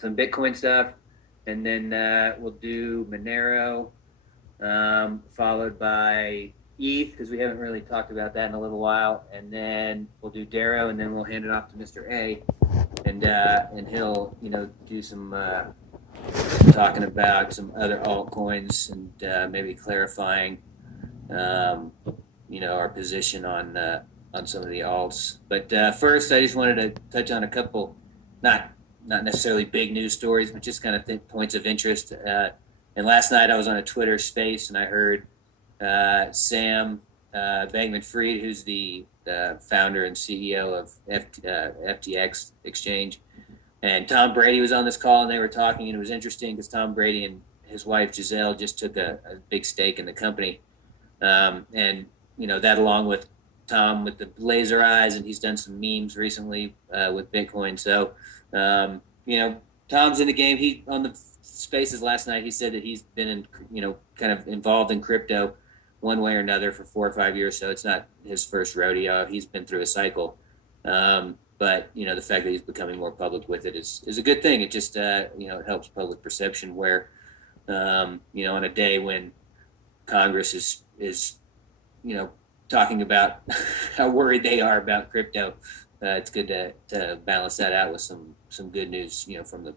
some Bitcoin stuff, and then we'll do Monero, followed by ETH, because we haven't really talked about that in a little while, and then we'll do Darrow, and then we'll hand it off to Mr. A, and he'll do some talking about some other altcoins and maybe clarifying our position on some of the alts. But first, I just wanted to touch on a couple, not necessarily big news stories, but just kind of points of interest. And last night I was on a Twitter space and I heard Sam Bankman-Fried, who's the founder and CEO of FTX Exchange, and Tom Brady was on this call, and they were talking, and it was interesting because Tom Brady and his wife Giselle just took a big stake in the company, and that along with Tom with the laser eyes, and he's done some memes recently with Bitcoin. So Tom's in the game. He on the spaces last night. He said that he's been in kind of involved in crypto one way or another for 4 or 5 years. So it's not his first rodeo. He's been through a cycle. But the fact that he's becoming more public with it is a good thing. It just it helps public perception. Where on a day when Congress is talking about how worried they are about crypto, it's good to balance that out with some good news from the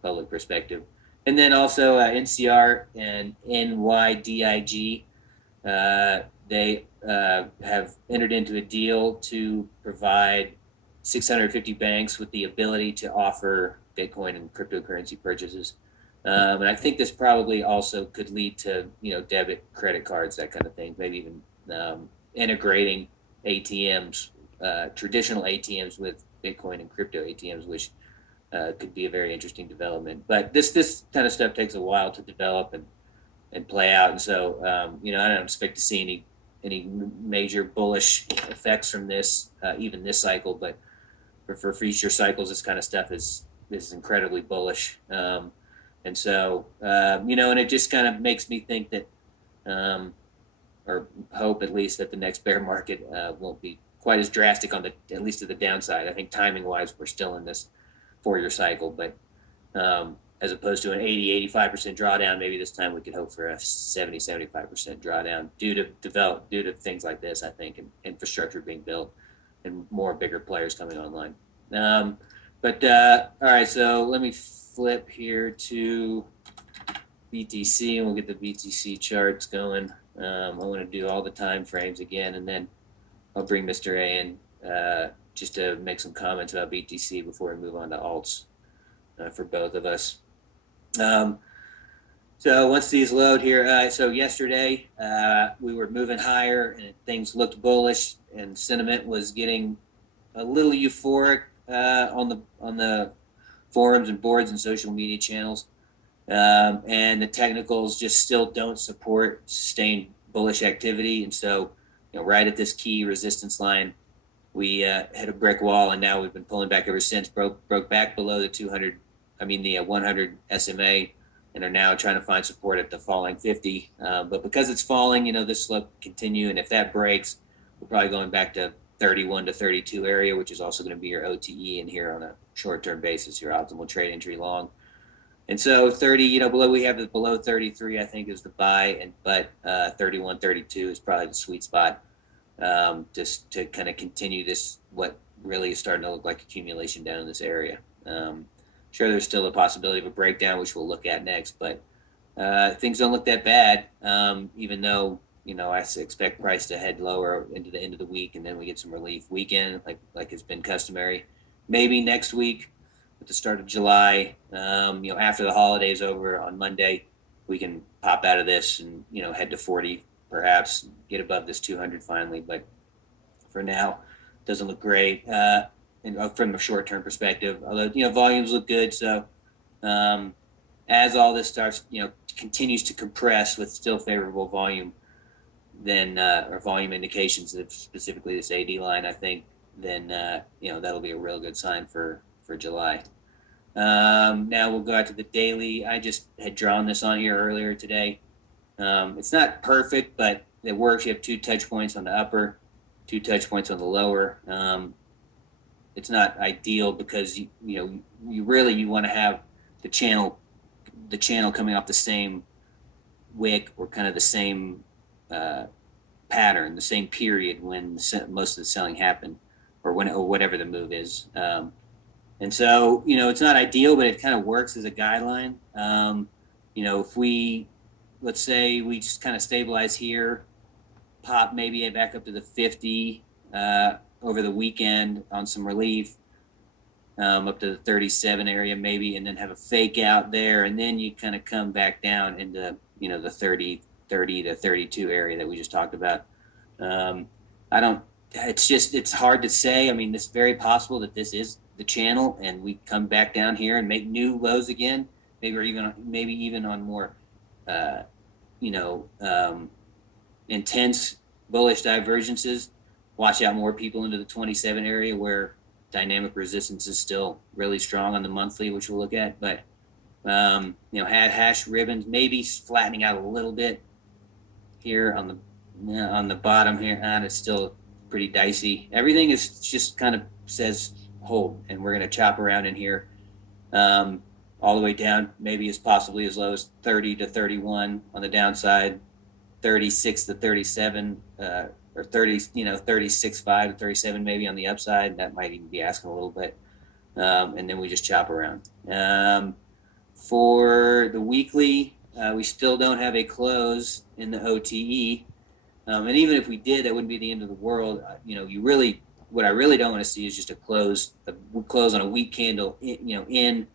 public perspective. And then also NCR and NYDIG, they have entered into a deal to provide 650 banks with the ability to offer Bitcoin and cryptocurrency purchases. And I think this probably also could lead to, debit, credit cards, that kind of thing, maybe even integrating ATMs, traditional ATMs with Bitcoin and crypto ATMs, which could be a very interesting development. But this kind of stuff takes a while to develop and play out. And so, I don't expect to see any major bullish effects from this, even this cycle, but for future cycles, this kind of stuff is incredibly bullish. And so, and it just kind of makes me think that, or hope at least, that the next bear market won't be quite as drastic at least to the downside. I think timing wise, we're still in this 4-year cycle, but as opposed to an 80-85% drawdown, maybe this time we could hope for a 70-75% drawdown due to things like this, I think, and infrastructure being built and more bigger players coming online. But all right, so let me flip here to BTC, and we'll get the BTC charts going. I want to do all the time frames again, and then I'll bring Mr. A in just to make some comments about BTC before we move on to alts for both of us. So once these load here, so yesterday we were moving higher and things looked bullish, and sentiment was getting a little euphoric on the forums and boards and social media channels, and the technicals just still don't support sustained bullish activity. And so, right at this key resistance line, we hit a brick wall, and now we've been pulling back ever since. Broke back below the 100 SMA, and are now trying to find support at the falling 50. But because it's falling, this slope continue, and if that breaks, we're probably going back to 31 to 32 area, which is also going to be your OTE in here on a short-term basis, your optimal trade entry long. And so 30, below, we have the below 33, I think, is the buy, but 31, 32 is probably the sweet spot, just to kind of continue this, what really is starting to look like accumulation down in this area. Sure, there's still a possibility of a breakdown, which we'll look at next, but things don't look that bad, even though, I expect price to head lower into the end of the week, and then we get some relief weekend, like has been customary. Maybe next week, at the start of July, after the holidays over on Monday, we can pop out of this and, head to 40, perhaps get above this 200 finally. But for now, it doesn't look great from a short-term perspective, although, volumes look good. So as all this starts, continues to compress with still favorable volume, then or volume indications of specifically this AD line, I think, then that'll be a real good sign for July. Now we'll go out to the daily. I just had drawn this on here earlier today. It's not perfect, but it works. You have 2 touch points on the upper, 2 touch points on the lower. It's not ideal because you want to have the channel coming off the same wick or kind of the same pattern, the same period when most of the selling happened, or whatever the move is. And so, it's not ideal, but it kind of works as a guideline. If let's say we just kind of stabilize here, pop maybe back up to the 50 over the weekend on some relief, up to the 37 area maybe, and then have a fake out there, and then you kind of come back down into the 30 to 32 area that we just talked about. It's hard to say. I mean, it's very possible that this is the channel and we come back down here and make new lows again, maybe even on more intense bullish divergences. Watch out more people into the 27 area where dynamic resistance is still really strong on the monthly, which we'll look at. But had hash ribbons maybe flattening out a little bit here on the bottom here, and it's still pretty dicey. Everything is just kind of says hold, and we're going to chop around in here all the way down, maybe possibly as low as 30 to 31 on the downside, 36 to 37, or 36.5 to 37 maybe on the upside. That might even be asking a little bit, and then we just chop around. For the weekly, we still don't have a close in the OTE, and even if we did, that wouldn't be the end of the world. What I really don't want to see is just a close on a weak candle, in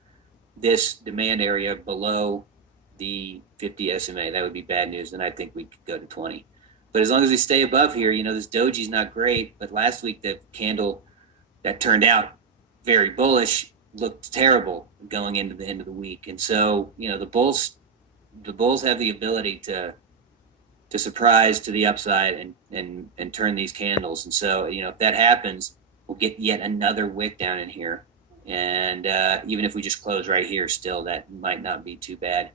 this demand area below the 50 SMA. That would be bad news, and I think we could go to 20. But as long as we stay above here, this doji's not great. But last week, the candle that turned out very bullish looked terrible going into the end of the week. And so, the bulls have the ability to surprise to the upside and turn these candles. And so, if that happens, we'll get yet another wick down in here. And even if we just close right here, still that might not be too bad.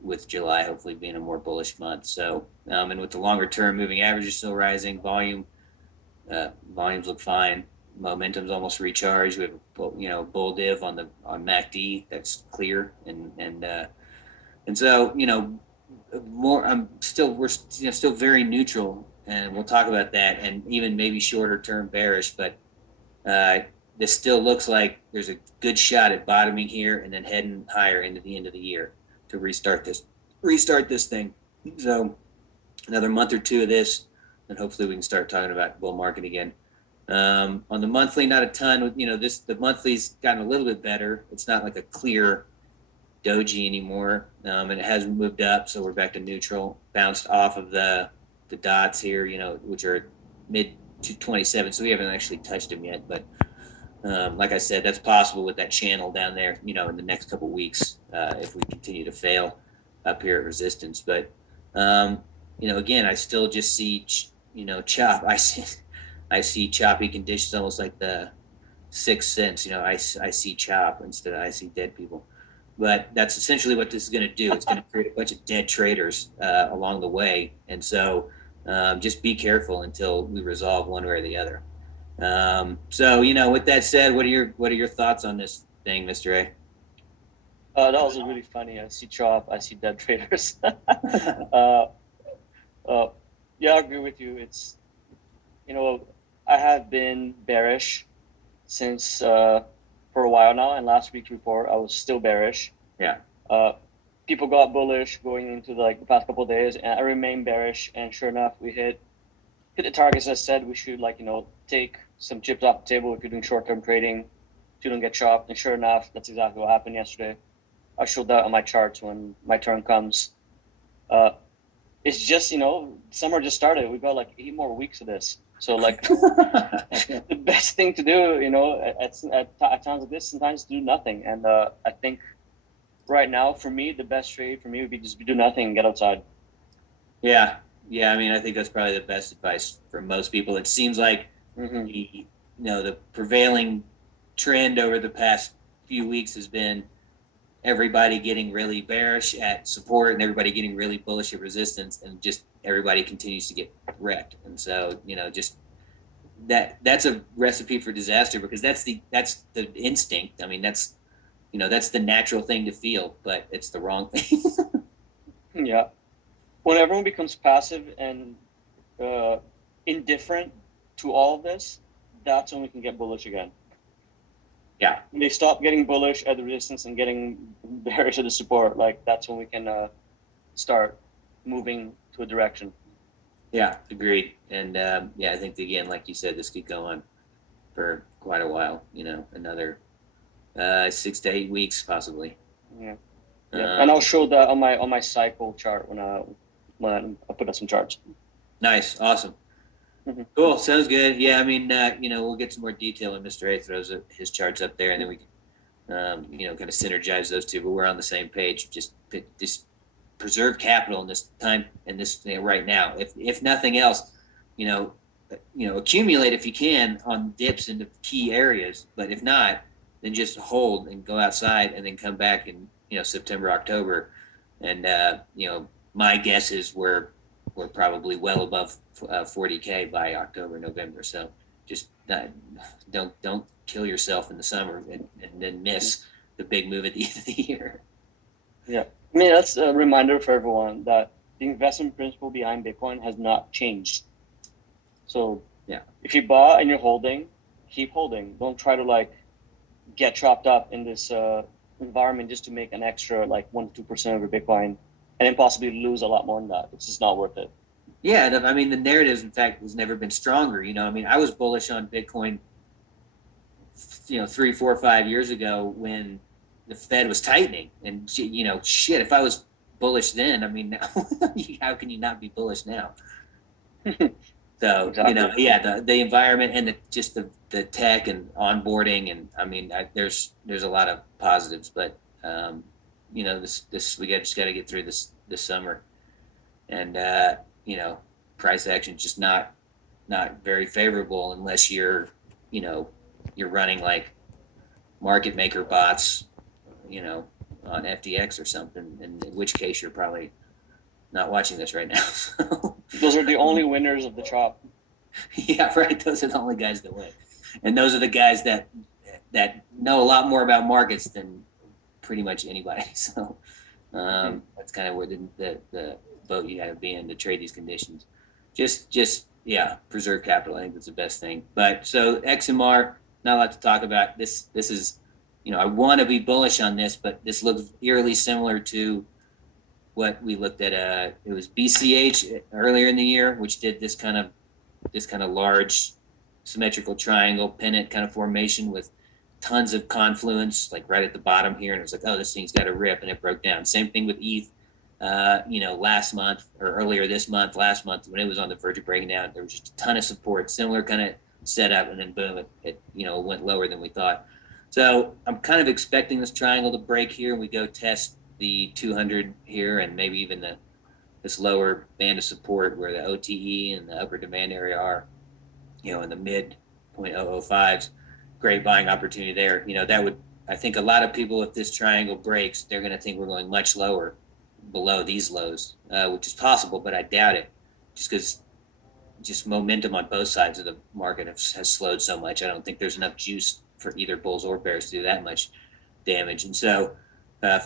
With July hopefully being a more bullish month. So, and with the longer term moving averages still rising, volumes look fine. Momentum's almost recharged. We have bull div on MACD that's clear, and so we're still very neutral, and we'll talk about that, and even maybe shorter term bearish, but this still looks like there's a good shot at bottoming here and then heading higher into the end of the year to restart this thing. So another month or two of this, and hopefully we can start talking about bull market again. On the monthly, not a ton. The monthly's gotten a little bit better. It's not like a clear doji anymore, and it hasn't moved up, so we're back to neutral. Bounced off of the dots here, which are mid to 27, so we haven't actually touched them yet. But like I said, that's possible with that channel down there, in the next couple of weeks, if we continue to fail up here at resistance. But again, I still just see chop. I see choppy conditions, almost like the Sixth Sense. I see chop instead of I see dead people. But that's essentially what this is going to do. It's going to create a bunch of dead traders along the way. And so just be careful until we resolve one way or the other. So, with that said, what are your thoughts on this thing, Mr. A? That was really funny. I see chop, I see dead traders. Yeah, I agree with you. It's, I have been bearish since for a while now, and last week's report I was still bearish. Yeah. People got bullish going into the past couple of days, and I remain bearish. And sure enough, we hit the targets. I said we should take some chips off the table if you're doing short-term trading, so you don't get chopped. And sure enough, that's exactly what happened yesterday. I showed that on my charts when my turn comes. It's just summer just started. We've got 8 more weeks of this. So the best thing to do, at times like this, sometimes to do nothing. And I think right now, for me, the best trade for me would be just do nothing and get outside. Yeah. I mean, I think that's probably the best advice for most people. It seems like the prevailing trend over the past few weeks has been everybody getting really bearish at support and everybody getting really bullish at resistance, and just everybody continues to get wrecked. And so, just that's a recipe for disaster, because that's the instinct. I mean, that's that's the natural thing to feel, but it's the wrong thing. Yeah. When everyone becomes passive and indifferent to all of this, that's when we can get bullish again. Yeah. When they stop getting bullish at the resistance and getting bearish at the support, like that's when we can start moving to a direction. Yeah, agreed. And I think again, like you said, this could go on for quite a while. Another 6 to 8 weeks possibly. Yeah. Yeah. And I'll show that on my cycle chart when I put up some charts. Nice, awesome. Mhm. Cool, sounds good. Yeah, I mean, we'll get some more detail when Mr. A throws his charts up there, and then we can, kind of synergize those two. But we're on the same page. Just preserve capital in this time and this right now. If nothing else, accumulate if you can on dips into key areas. But if not, then just hold and go outside, and then come back in September, October, and my guess is we're probably well above 40K by October, November. So just don't kill yourself in the summer and then miss the big move at the end of the year. Yeah. I mean, that's a reminder for everyone that the investment principle behind Bitcoin has not changed. So yeah, if you bought and you're holding, keep holding. Don't try to get chopped up in this environment just to make an extra 1 to 2% of your Bitcoin, and then possibly lose a lot more than that. It's just not worth it. Yeah, I mean, the narrative, in fact, has never been stronger. I mean, I was bullish on Bitcoin, 3, 4, 5 years ago when the Fed was tightening, and shit, if I was bullish then, I mean, now, how can you not be bullish now? So Exactly. the environment and just the tech and onboarding, and I mean, there's a lot of positives, but this we just got to get through this summer, and price action just not very favorable unless you're running like market maker bots, on FTX or something, in which case you're probably not watching this right now. So. Those are the only winners of the chop. Yeah, right. Those are the only guys that win, and those are the guys that know a lot more about markets than pretty much anybody. So that's kind of where the boat you got to be in to trade these conditions. Just preserve capital. I think that's the best thing. But so XMR, not a lot to talk about. This is, I want to be bullish on this, but this looks eerily similar to what we looked at. It was BCH earlier in the year, which did this kind of large symmetrical triangle pennant kind of formation with tons of confluence, like right at the bottom here, and it was like, oh, this thing's got a rip, and it broke down. Same thing with ETH. Last month or earlier this month, last month when it was on the verge of breaking down, there was just a ton of support, similar kind of setup, and then boom, it went lower than we thought. So I'm kind of expecting this triangle to break here, and we go test the 200 here, and maybe even this lower band of support where the OTE and the upper demand area are, in the mid 0.005s. Great buying opportunity there. I think a lot of people, if this triangle breaks, they're going to think we're going much lower below these lows, which is possible, but I doubt it, just because momentum on both sides of the market has slowed so much. I don't think there's enough juice for either bulls or bears to do that much damage. And so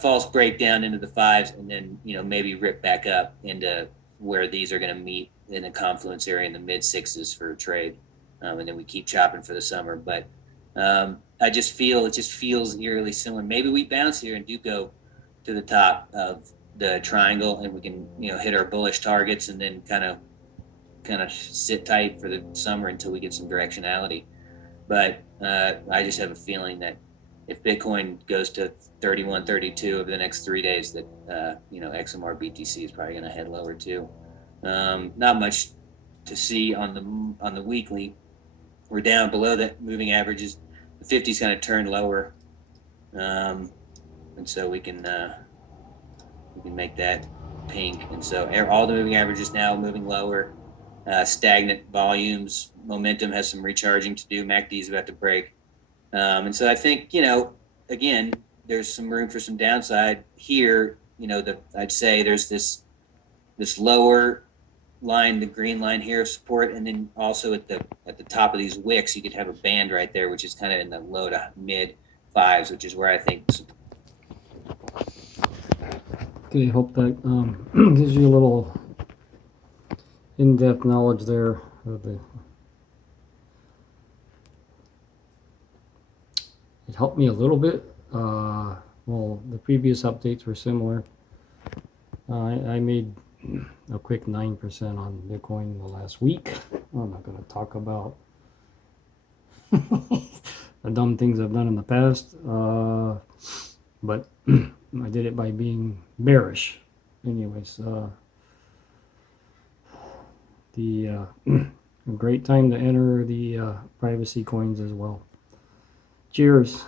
false breakdown into the fives, and then maybe rip back up into where these are going to meet in the confluence area in the mid sixes for a trade, and then we keep chopping for the summer. But I just feel it just feels eerily similar. Maybe we bounce here and do go to the top of the triangle, and we can hit our bullish targets, and then kind of sit tight for the summer until we get some directionality. But I just have a feeling that if Bitcoin goes to 31, 32 over the next 3 days, that XMR BTC is probably going to head lower too. Not much to see on the weekly. We're down below the moving averages. The 50's kind of turned lower, and so we can make that pink. And so all the moving averages now moving lower. Stagnant volumes. Momentum has some recharging to do. MACD is about to break. And so I think, again, there's some room for some downside here. I'd say there's this lower line, the green line here of support, and then also at the top of these wicks, you could have a band right there, which is kind of in the low to mid 5s, which is where I think. Okay, hope that gives you a little in-depth knowledge there of the. It helped me a little bit. Well, the previous updates were similar. I made a quick 9% on Bitcoin the last week. I'm not going to talk about the dumb things I've done in the past, but I did it by being bearish. Anyways, a great time to enter the privacy coins as well. Cheers.